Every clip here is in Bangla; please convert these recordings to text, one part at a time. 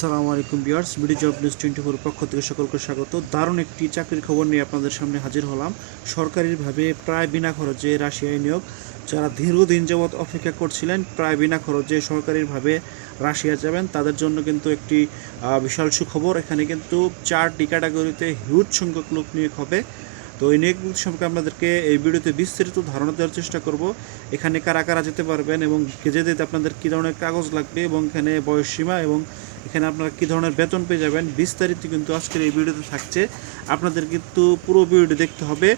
সালামু আলাইকুম বিয়ার্স BD job news twenty four পক্ষ থেকে সকলকে স্বাগত। দারুণ একটি চাকরির খবর নিয়ে আপনাদের সামনে হাজির হলাম। সরকারিভাবে প্রায় বিনা খরচে রাশিয়ায় নিয়োগ। যারা দীর্ঘদিন যাবৎ অপেক্ষা করছিলেন, প্রায় বিনা খরচে সরকারিভাবে রাশিয়া যাবেন। তাদের জন্য কিন্তু একটি বিশাল সুখবর। এখানে কিন্তু চারটি ক্যাটাগরিতে হিউজ সংখ্যক লোক নিয়োগ হবে। তো সম্পর্কে আপনাদেরকে এই ভিডিওতে বিস্তারিত ধারণা দেওয়ার চেষ্টা করব। এখানে কারা কারা যেতে পারবেন এবং যেতে যেতে আপনাদের কী ধরনের কাগজ লাগবে এবং এখানে বয়স সীমা এবং এখানে আপনারা কী ধরনের বেতন পেয়ে যাবেন, বিস্তারিত কিন্তু আজকের এই ভিডিওতে থাকছে। আপনাদের কিন্তু পুরো ভিডিওটি দেখতে হবে,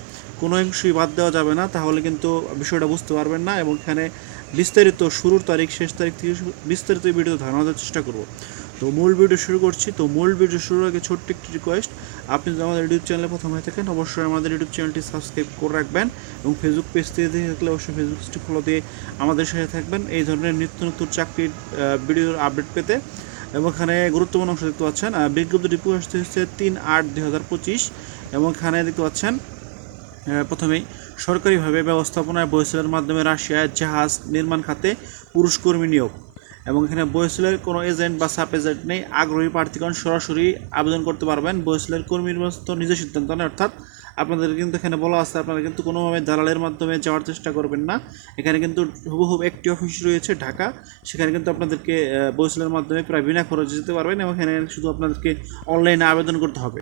কোনো অংশই বাদ দেওয়া যাবে না, তাহলে কিন্তু বিষয়টা বুঝতে পারবেন না এবং এখানে বিস্তারিত শুরুর তারিখ, শেষ তারিখ থেকে বিস্তারিত ভিডিওতে ধারণা দেওয়ার চেষ্টা করব। তো মূল ভিডিও শুরু করছি। তো মূল ভিডিও শুরুর আগে ছোট্ট একটি রিকোয়েস্ট আপনি যদি আমাদের ইউটিউব চ্যানেলে প্রথম হয়ে থাকেন, অবশ্যই আমাদের ইউটিউব চ্যানেলটি সাবস্ক্রাইব করে রাখবেন এবং ফেসবুক পেজ থেকে দেখে থাকলে অবশ্যই ফেসবুক পেজটি ফলো দিয়ে আমাদের সাথে থাকবেন। এই ধরনের নিত্য নতুন চাকরির ভিডিওর আপডেট পেতে। এবং এখানে গুরুত্বপূর্ণ অংশ দেখতে পাচ্ছেন বিজ্ঞপ্তিটি প্রকাশিত হচ্ছে তিন আট দুই হাজার পঁচিশ। এবং এখানে দেখতে পাচ্ছেন প্রথমেই সরকারিভাবে ব্যবস্থাপনায় বয়সেলের মাধ্যমে রাশিয়ায় জাহাজ নির্মাণ খাতে পুরুষ কর্মী নিয়োগ। এবং এখানে বয়সেলের কোনো এজেন্ট বা সাব এজেন্ট নেই। আগ্রহী প্রার্থীগণ সরাসরি আবেদন করতে পারবেন। বয়সেলের কর্মীর মস্ত নিজের সিদ্ধান্ত নেয়, অর্থাৎ আপনাদের কিন্তু এখানে বলা আছে, আপনারা কিন্তু কোনোভাবে দালালের মাধ্যমে যাওয়ার চেষ্টা করবেন না। এখানে কিন্তু হুবহুব একটি অফিস রয়েছে ঢাকা। সেখানে কিন্তু আপনাদেরকে বয়সেলের মাধ্যমে প্রায় বিনা খরচে যেতে পারবেন এবং এখানে শুধু আপনাদেরকে অনলাইনে আবেদন করতে হবে।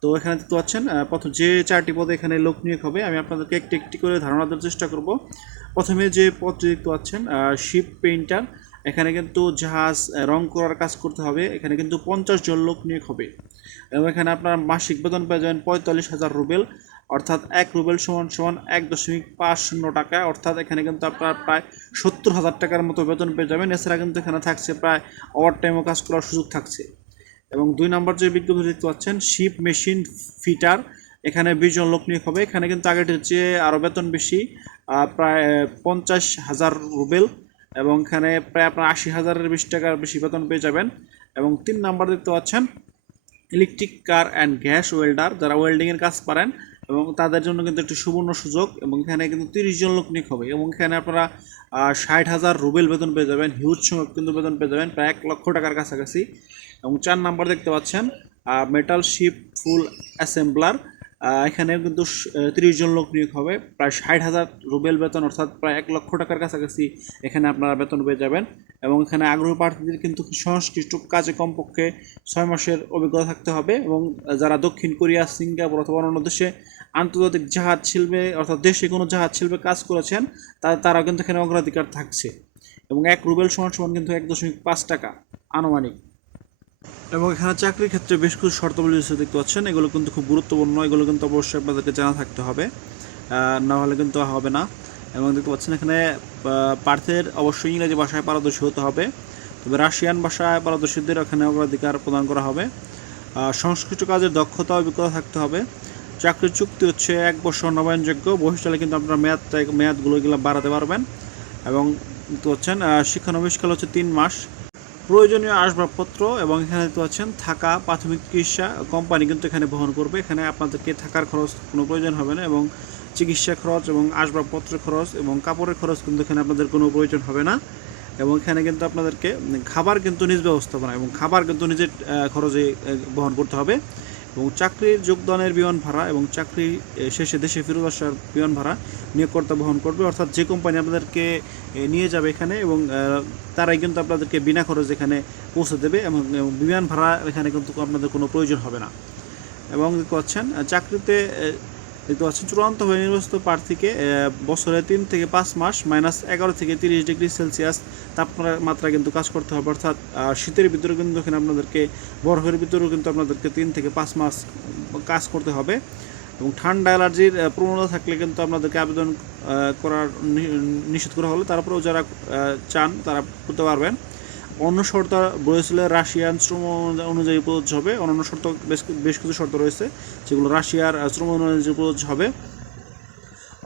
তো এখানে দেখতে পাচ্ছেন প্রথম যে চারটি পদে এখানে লোক নিয়োগ হবে, আমি আপনাদেরকে একটি একটি করে ধারণা দেওয়ার চেষ্টা করব। প্রথমে যে পদটি দেখতে পাচ্ছেন শিপ পেইন্টার। এখানে কিন্তু জাহাজ রং করার কাজ করতে হবে। এখানে কিন্তু পঞ্চাশ জন লোক নিয়োগ হবে। এবং এখানে আপনার মাসিক বেতন পেয়ে যাবেন পঁয়তাল্লিশ হাজার রুবেল, অর্থাৎ এক রুবেল সমান সমান এক দশমিক পাঁচ শূন্য টাকা। অর্থাৎ এখানে কিন্তু আপনার প্রায় সত্তর হাজার টাকার মতো বেতন পেয়ে যাবেন। এছাড়া কিন্তু এখানে থাকছে প্রায় ওভার টাইমও কাজ করার সুযোগ থাকছে। এবং দুই নম্বর যে বিজ্ঞপ্তি দেখতে পাচ্ছেন, শিপ মেশিন ফিটার, এখানে বিশ জন লোক নিয়োগ হবে। এখানে কিন্তু আগের চেয়ে আরও বেতন বেশি প্রায় পঞ্চাশ হাজার রুবেল। এবং এখানে প্রায় আপনার আশি হাজারের বিশ টাকার বেশি বেতন পেয়ে যাবেন। এবং তিন নাম্বার দেখতে পাচ্ছেন electric car and gas welder যারা ওয়েল্ডিংয়ের কাজ পারেন এবং তাদের জন্য কিন্তু একটি সুবর্ণ সুযোগ এবং এখানে কিন্তু তিরিশ জন লোক নিয়োগ হবে। এবং এখানে আপনারা ষাট হাজার রুবেল বেতন পেয়ে যাবেন হিউজ সংখ্যক কিন্তু বেতন পেয়ে যাবেন, প্রায় এক লক্ষ টাকার কাছাকাছি। এবং চার নাম্বার দেখতে পাচ্ছেন মেটাল শিপ ফুল অ্যাসেম্বলার এখানে কিন্তু তিরিশ জন লোক নিয়োগ হবে। প্রায় ষাট হাজার রুবেল বেতন, অর্থাৎ প্রায় এক লক্ষ টাকার কাছাকাছি এখানে আপনারা বেতন পেয়ে যাবেন। এবং এখানে আগ্রহী প্রার্থীদের কিন্তু সংশ্লিষ্ট কাজে কমপক্ষে ছয় মাসের অভিজ্ঞতা থাকতে হবে এবং যারা দক্ষিণ কোরিয়া, সিঙ্গাপুর অথবা অন্যান্য দেশে আন্তর্জাতিক জাহাজ শিল্পে, অর্থাৎ দেশে কোনো জাহাজ শিল্পে কাজ করেছেন তারা তারা কিন্তু এখানে অগ্রাধিকার থাকছে। এবং এক রুবেল সমান সমান কিন্তু এক দশমিক পাঁচ টাকা আনুমানিক। এবং এখানে চাকরির ক্ষেত্রে বেশ কিছু শর্তাবলী রয়েছে দেখতে পাচ্ছেন। এগুলো কিন্তু খুব গুরুত্বপূর্ণ এগুলো কিন্তু অবশ্যই আপনাদেরকে জানা থাকতে হবে। না হলে কিন্তু হবে না। এবং দেখতে পাচ্ছেন এখানে আহ, প্রার্থীর অবশ্যই ইংরেজি ভাষায় পারদর্শী হতে হবে। তবে রাশিয়ান ভাষায় পারদর্শীদের এখানে অগ্রাধিকার প্রদান করা হবে। সংশ্লিষ্ট কাজের দক্ষতা অভিজ্ঞতা থাকতে হবে। চাকরির চুক্তি হচ্ছে এক বছর নবায়নযোগ্য ভবিষ্যতে কিন্তু আপনার মেয়াদটা মেয়াদগুলো এগুলো বাড়াতে পারবেন। এবং দেখতে পাচ্ছেন শিক্ষানবিষ্কাল হচ্ছে তিন মাস। প্রয়োজনীয় আসবাবপত্র এবং এখানে দেখতে পাচ্ছেন থাকা প্রাথমিক চিকিৎসা কোম্পানি কিন্তু এখানে বহন করবে। এখানে আপনাদেরকে থাকার খরচ কোনো প্রয়োজন হবে না এবং চিকিৎসা খরচ এবং আসবাবপত্রের খরচ এবং কাপড়ের খরচ কিন্তু এখানে আপনাদের কোনো প্রয়োজন হবে না। এবং এখানে কিন্তু আপনাদেরকে খাবার কিন্তু নিজ ব্যবস্থাপনা এবং খাবার কিন্তু নিজের খরচে বহন করতে হবে। এবং চাকরির যোগদানের বিমান ভাড়া এবং চাকরি শেষে দেশে ফেরত আসার বিমান ভাড়া নিয়োগকর্তা বহন করবে। অর্থাৎ যে কোম্পানি আপনাদেরকে নিয়ে যাবে এখানে এবং তারাই কিন্তু আপনাদেরকে বিনা খরচ এখানে পৌঁছে দেবে এবং বিমান ভাড়া এখানে কিন্তু আপনাদের কোনো প্রয়োজন হবে না। এবং করছেন চাকরিতে দেখতে পাচ্ছেন চূড়ান্ত হয়ে নির্বাচিত প্রার্থীকে বছরে তিন থেকে পাঁচ মাস, মাইনাস এগারো থেকে তিরিশ ডিগ্রি সেলসিয়াস তাপমাত্রা কিন্তু কাজ করতে হবে। অর্থাৎ শীতের ভিতরে কিন্তু এখানে আপনাদেরকে, বরফের ভিতরেও কিন্তু আপনাদেরকে তিন থেকে পাঁচ মাস কাজ করতে হবে। এবং ঠান্ডা অ্যালার্জির প্রবণতা থাকলে কিন্তু আপনাদেরকে আবেদন করার নিষেধ করা হলো। তারপরেও যারা চান তারা করতে পারবেন। অন্য শর্ত ব্রাজিলের রাশিয়ান শ্রম অনুযায়ী প্রযোজ্য হবে। অন্যান্য শর্ত বেশ কিছু শর্ত রয়েছে, যেগুলো রাশিয়ার শ্রম অনুযায়ী প্রযোজ্য হবে।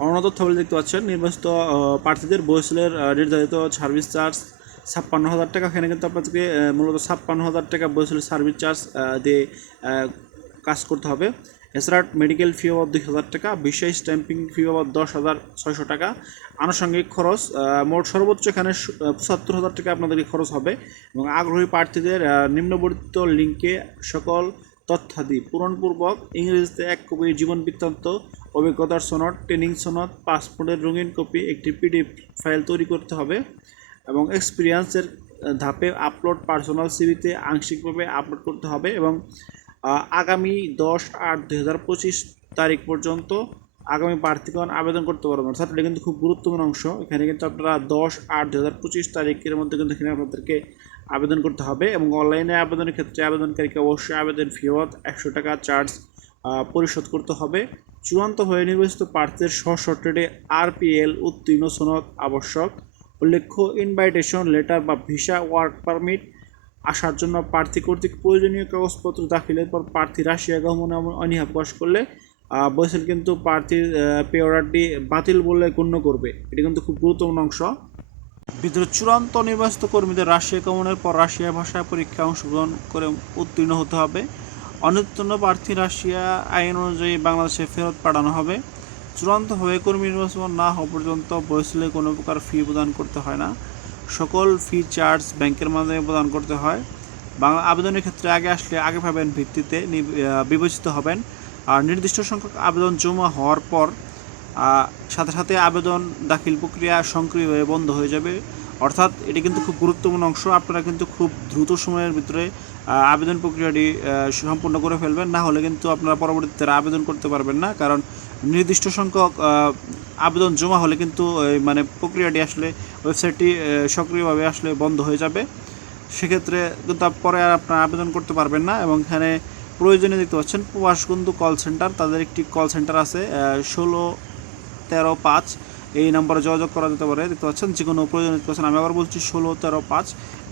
অন্য তথ্যাবলী দেখতে পাচ্ছেন, নির্বাচিত প্রার্থীদের বয়সেলের নির্ধারিত সার্ভিস চার্জ ছাপ্পান্ন হাজার টাকা। এখানে কিন্তু আপনাদেরকে মূলত ছাপ্পান্ন হাজার টাকা বয়সেলের সার্ভিস চার্জ দিয়ে কাজ করতে হবে। এছাড়া মেডিকেল ফি বাবদ দুই হাজার টাকা বিষয় স্ট্যাম্পিং ফি বাবদ দশ হাজার ছয়শো টাকা। আনুষঙ্গিক খরচ মোট সর্বোচ্চ এখানে পঁচাত্তর হাজার টাকা আপনাদেরকে খরচ হবে এবং আগ্রহী প্রার্থীদের নিম্নবর্তিত লিঙ্কে সকল তথ্যাদি পূরণপূর্বক ইংরেজিতে এক কপি জীবন বৃত্তান্ত, অভিজ্ঞতার সনদ, ট্রেনিং সনদ, পাসপোর্টের রঙিন কপি, একটি পিডিএফ ফাইল তৈরি করতে হবে এবং এক্সপিরিয়েন্সের ধাপে আপলোড পার্সোনাল সিভিতে আংশিকভাবে আপলোড করতে হবে এবং আগামী দশ আট দুই হাজার পঁচিশ তারিখ পর্যন্ত আগামী প্রার্থীগণ আবেদন করতে পারবেন। অর্থাৎ এটা কিন্তু খুব গুরুত্বপূর্ণ অংশ। এখানে কিন্তু আপনারা দশ আট দুই হাজার পঁচিশ তারিখের মধ্যে কিন্তু এখানে আপনাদেরকে আবেদন করতে হবে এবং অনলাইনে আবেদনের ক্ষেত্রে আবেদনকারীকে অবশ্যই আবেদন ফিওত একশো টাকা চার্জ পরিশোধ করতে হবে। চূড়ান্ত হয়ে নির্বাচিত প্রার্থীদের সশর্তে আরপিএল উত্তীর্ণ সনদ আবশ্যক। উল্লেখ্য ইনভাইটেশন লেটার বা ভিসা ওয়ার্ক পারমিট আসার জন্য প্রার্থী কর্তৃক প্রয়োজনীয় কাগজপত্র দাখিলের পর প্রার্থী রাশিয়া গমনে অনীহা প্রকাশ করলে বৈসেল কিন্তু প্রার্থীর পে অর্ডারটি বাতিল বলে গণ্য করবে। এটা কিন্তু খুব গুরুত্বপূর্ণ অংশ। বিদ্রোহ চূড়ান্ত নির্বাচিত কর্মীদের রাশিয়া গমনের পর রাশিয়া ভাষায় পরীক্ষা অংশগ্রহণ করে উত্তীর্ণ হতে হবে। অনুত্তীর্ণ প্রার্থী রাশিয়া আইন অনুযায়ী বাংলাদেশে ফেরত পাঠানো হবে। চূড়ান্তভাবে কর্মী নির্বাচন না হওয়া পর্যন্ত বয়সলে কোনো প্রকার ফি প্রদান করতে হয় না। সকল ফি চার্জ ব্যাংকের মাধ্যমে প্রদান করতে হয়। বাংলা আবেদনের ক্ষেত্রে আগে আসলে আগে পাবেন ভিত্তিতে বিবেচিত হবেন। আর নির্দিষ্ট সংখ্যক আবেদন জমা হওয়ার পর সাথে সাথে আবেদন দাখিল প্রক্রিয়া সক্রিয় হয়ে বন্ধ হয়ে যাবে। অর্থাৎ এটি কিন্তু খুব গুরুত্বপূর্ণ অংশ। আপনারা কিন্তু খুব দ্রুত সময়ের ভিতরে আবেদন প্রক্রিয়াটি সম্পূর্ণ করে ফেলবেন। না হলে কিন্তু আপনারা পরবর্তীতে আবেদন করতে পারবেন না। কারণ নির্দিষ্ট সংখ্যক আবেদন জমা হলে কিন্তু মানে প্রক্রিয়াটি আসলে ওয়েবসাইটটি সক্রিয়ভাবে আসলে বন্ধ হয়ে যাবে। সেক্ষেত্রে কিন্তু পরে আর আপনারা আবেদন করতে পারবেন না এবং এখানে প্রয়োজনে দেখতে পাচ্ছেন প্রবাসবন্ধু কল সেন্টার, তাদের একটি কল সেন্টার আছে ষোলো তেরো পাঁচ। এই নম্বরে যোগাযোগ করা যেতে পারে, দেখতে পাচ্ছেন যে কোনো প্রয়োজন দেখতে পাচ্ছেন। আমি আবার বলছি ষোলো তেরো পাঁচ।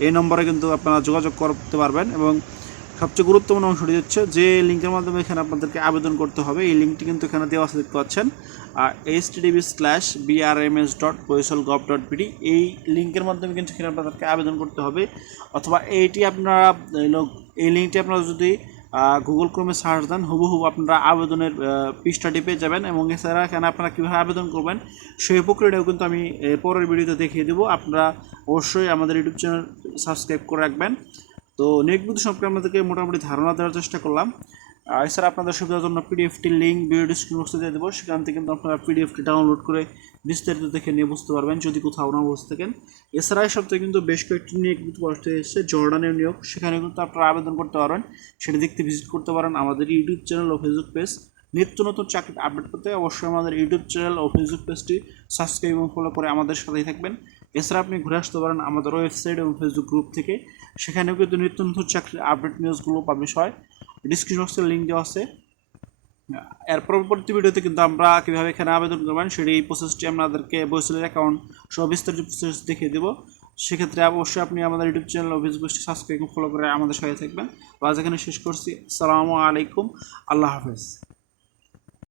এই নম্বরে কিন্তু আপনারা যোগাযোগ করতে পারবেন এবং সবচেয়ে গুরুত্বপূর্ণ অংশটি হচ্ছে যে লিঙ্কের মাধ্যমে এখানে আপনাদেরকে আবেদন করতে হবে। এই লিঙ্কটি কিন্তু এখানে দেওয়া আছে, দেখতে পাচ্ছেন। আর H TDB slash BRMS dot বৈশল gov dot BD এই লিঙ্কের মাধ্যমে কিন্তু এখানে আপনাদেরকে আবেদন করতে হবে। অথবা এইটি আপনারা, এই লিঙ্কটি আপনারা যদি গুগল ক্রোমে সার্চ দেন, হুবহু আপনারা আবেদনের পৃষ্ঠাটি পেয়ে যাবেন এবং এছাড়া এখানে আপনারা কীভাবে আবেদন করবেন সেই প্রক্রিয়াটাও কিন্তু আমি পরের ভিডিওতে দেখিয়ে দেবো। আপনারা অবশ্যই আমাদের ইউটিউব চ্যানেল সাবস্ক্রাইব করে রাখবেন। তো নেট সম্পর্কে আমাদেরকে মোটামুটি ধারণা দেওয়ার চেষ্টা করলাম। আর এছাড়া আপনাদের সুবিধার জন্য পিডিএফটির লিঙ্ক ভিডিও ডিসক্রিপশন বক্সে দিয়ে দেবো। সেখান থেকে কিন্তু আপনারা পিডিএফটি ডাউনলোড করে বিস্তারিত দেখে নিয়ে বুঝতে পারবেন যদি কোথাও না বুঝতে থাকেন। এছাড়া এই সপ্তাহে কিন্তু বেশ কয়েকটি নিয়োগ কিন্তু এসেছে। জর্ডানের নিয়োগ, সেখানে কিন্তু আপনারা আবেদন করতে পারবেন। সেটা দেখতে ভিজিট করতে পারেন আমাদের ইউটিউব চ্যানেল ও ফেসবুক পেজ নিত্য নতুন চাকরির আপডেট পেতে অবশ্যই আমাদের ইউটিউব চ্যানেল ও ফেসবুক পেজটি সাবস্ক্রাইব এবং ফলো করে আমাদের সাথেই থাকবেন। এছাড়া আপনি ঘুরে আসতে পারেন আমাদের ওয়েবসাইট এবং ফেসবুক গ্রুপ থেকে। সেখানেও কিন্তু নিত্য নতুন চাকরির আপডেট নিউজগুলো পাবলিশ হয়। ডিসক্রিপশন বক্সে লিঙ্ক দেওয়া আছে। এর পরবর্তী ভিডিওতে কিন্তু আমরা কীভাবে এখানে আবেদন করবেন সেটি এই প্রসেসটি আপনাদেরকে বৈশালের অ্যাকাউন্ট সহ বিস্তারিত প্রসেস দেখিয়ে দেবো। সেক্ষেত্রে অবশ্যই আপনি আমাদের ইউটিউব চ্যানেল ও ফেসবুক সাবস্ক্রাইব ফলো করে আমাদের সাথে থাকবেন। আজ এখানে শেষ করছি। আসসালামু আলাইকুম। আল্লাহ হাফেজ।